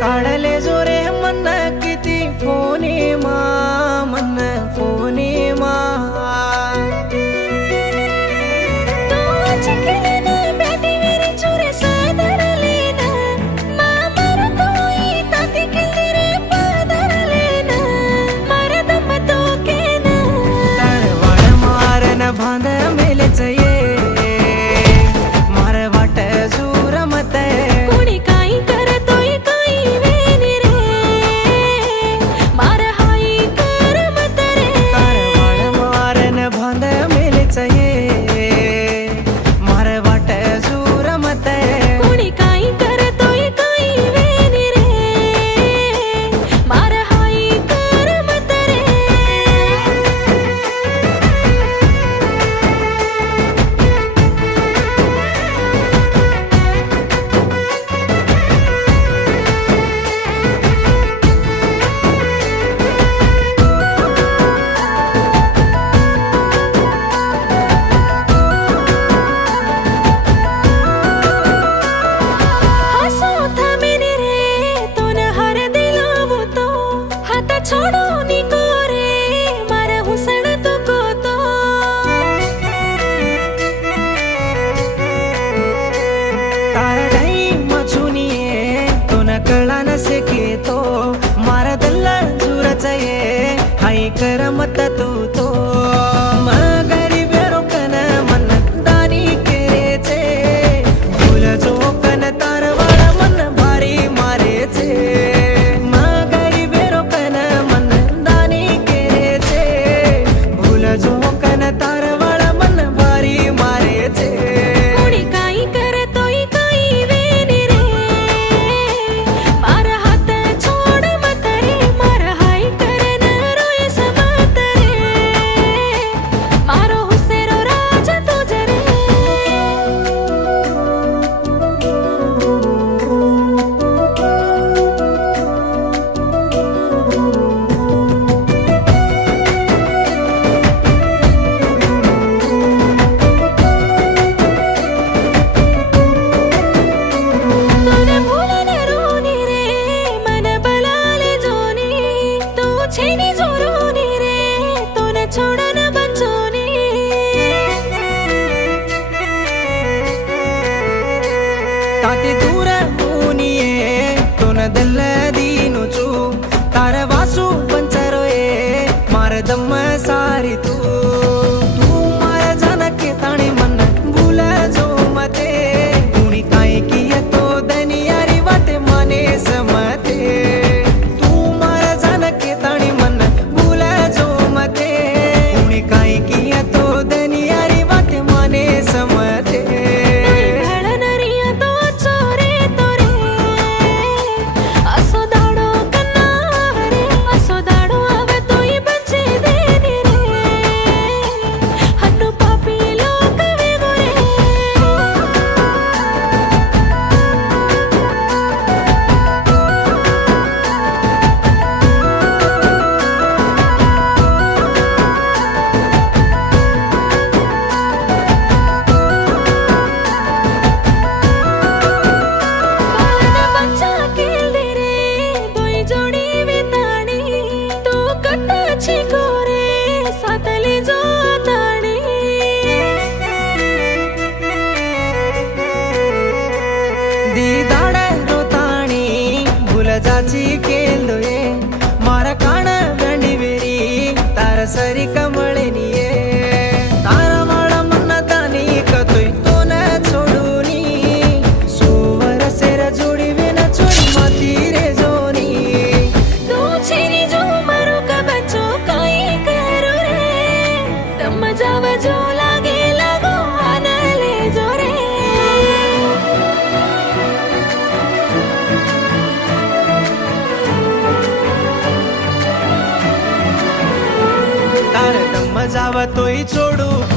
काढले जोरे मन किती फोने मा मन फोने मा बांध मेलेच ये मार वाट जूर मत कोणी काही करतोय काही वेणी रे मार हाई कर मत रे तार वाळ मारन बांध मेलेच ये मार वाट जूर मत कोणी काही करतोय काही वेणी रे मार हाई कर मत रे छोड़ो निको रे मारे हुसन तुको तो तारा नहीं मचुनिये तो न कळा न सके तो मारा दल्ला जुरच ये हाई कर मत तू तो मगरी बेरोकन मन दानी केरेचे फुल जोकन तारवाळ मन भारी मारेचे जोकन तारवाळ मन भारी मारेचे कोणी काही करतोय काही वेणी रे मार हात छोड मत रे मार हाय करन रोय समत रे मारो हुसेरो राज तुझ रे छेनी जोरोनी रे तोने छोड़न बंचोनी ताते दूर मुनिये तोन दल्ल दीनु चू तार वासू पंचरोये मार दम सारी तू मार जनके ताणी मन भूल जो मते कुणी काय किय तो दनियारी वाते माने समते दीदाड रोताणी भूल जाची केलोये मारा कान गंडीवेरी तार सरी कमळनिये तारा माळा मन दानी कतोय तो न छोडूनी सोवर सेर जोडी वेन छोडी माती रे जोनी तू छेनी जो આવા તોય છોડું